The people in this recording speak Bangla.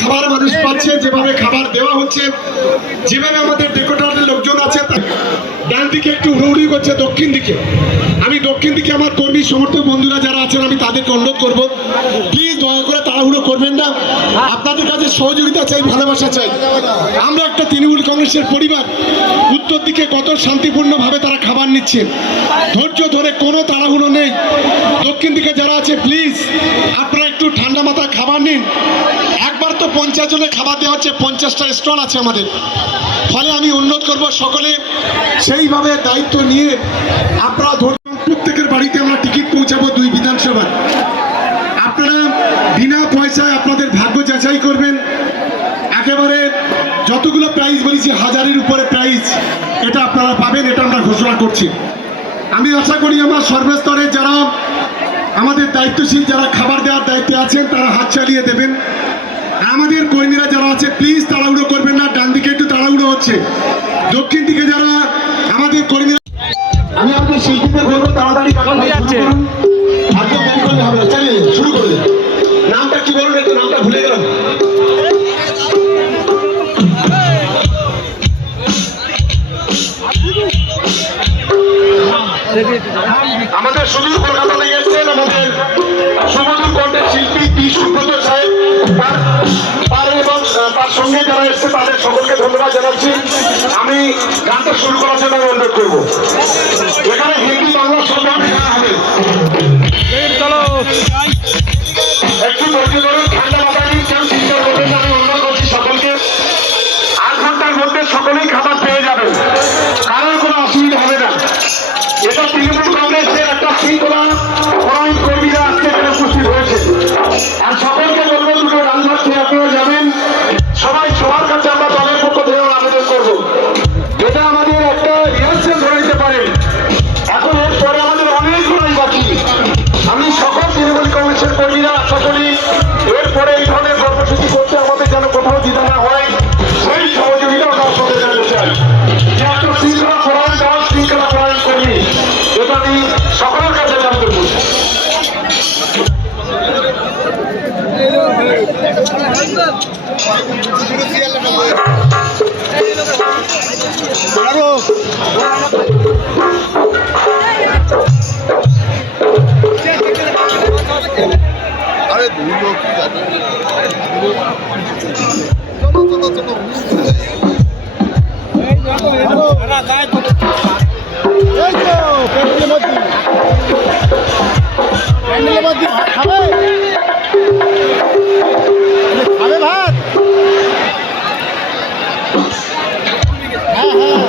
খাবার মানুষ পাচ্ছে, যেভাবে খাবার দেওয়া হচ্ছে, যেভাবে আমাদের ডেকোরেটরের লোকজন আছে, ডান দিকে একটু হুড়োহুড়ি করছে দক্ষিণ দিকে। আমি দক্ষিণ দিকে আমার কর্মী সমর্থক বন্ধুরা যারা আছেন আমি তাদেরকে অনুরোধ করবো, প্লিজ দয়া করে তাড়াহুড়ো করবেন না। আপনাদের কাছে সহযোগিতা চাই, ভালোবাসা চাই। আমরা একটা তৃণমূল কংগ্রেসের পরিবার। উত্তর দিকে কত শান্তিপূর্ণভাবে তারা খাবার নিচ্ছেন, ধৈর্য ধরে, কোনো তাড়াহুড়ো নেই। দক্ষিণ দিকে যারা আছে প্লিজ আপনারা একটু ঠান্ডা মাথায় খাবার নিন। একবার তো 50 জনের খাবার দেওয়া হচ্ছে, 50টা স্টল আছে আমাদের। ফলে আমি অনুরোধ করব সকলে সেইভাবে দায়িত্ব নিয়ে আপনারা প্রত্যেকের বাড়িতে আমরা টিকিট পৌঁছাবো 2 বিধানসভা। আপনারা বিনা পয়সায় আপনাদের ভাগ্য যাচাই করবেন। একেবারে যতগুলো প্রাইজ বলেছি 1000-এর উপরে প্রাইজ এটা আপনারা পাবেন, এটা আমরা ঘোষণা করছি। আমি আশা করি আমার সর্বস্তরে যারা আমাদের দায়িত্বশীল, যারা খাবার দেওয়ার দায়িত্বে আছেন, তারা হাত চালিয়ে দেবেন। আমাদের কর্মীরা যারা আছে প্লিজ তাড়াহুড়ো করবেন না, ডান দিকে একটু তাড়াহুড়ো হচ্ছে। দক্ষিণ দিকে যারা আমাদের কর্মীরা, আমি আমাদের শিল্পীদের বলবো তাড়াতাড়ি হবে, চালিয়ে শুরু করে দেন। নামটা কি বলুন, একটু নামটা ভুলে গেলাম। আমাদের সুদূর কলকাতা থেকে এসছেন আমাদের সুমধুর কণ্ঠের শিল্পী পি সুব্রত সাহেব, এবং তার সঙ্গে যারা এসছে তাদের সকলকে ধন্যবাদ জানাচ্ছি। আমি গানটা শুরু করার জন্য অনুরোধ করবো। এখানে হিন্দি বাংলা সব গান হবে, একটু ধৈর্য ধরুন, ঠান্ডা মাথায় নিন, কেউ চিন্তা করবেন না। আমি অনুরোধ করছি সকলকে, 8 ঘন্টার মধ্যে সকলেই খাবার পেয়ে যাবেন, কারোর কোনো অসুবিধা হবে না। এটা তৃণমূল কংগ্রেসের একটা শৃঙ্খলা পরায়ণ কর্মীরা আজকে এখানে উপস্থিত হয়েছে। আর সকলকে বলবো দুটো রান্নার খেয়ে আপনারা যাবেন। সবাই সবার কাছে আমরা দলের পক্ষ থেকে আবেদন করবো, এটা আমাদের একটা রিহার্সেল ধরে নিতে পারেন। এখন এরপরে আমাদের অনেক লড়াই বাকি। আমি সকল তৃণমূল কংগ্রেসের কর্মীরা আশা করি এরপরে এই ধরনের কর্মসূচি করতে আমাদের যেন কোথাও দ্বিধা না হয়, সেই সহযোগিতা তার সঙ্গে জানতে চাই। যে একটা শৃঙ্খলা পরায়ণ দল, শৃঙ্খলা পরায়ণ কর্মী, এটা আমি সকলের কাছে জানতে চাই। আরে ধুলো কি যাবে, খাবে ভাত? হ্যাঁ।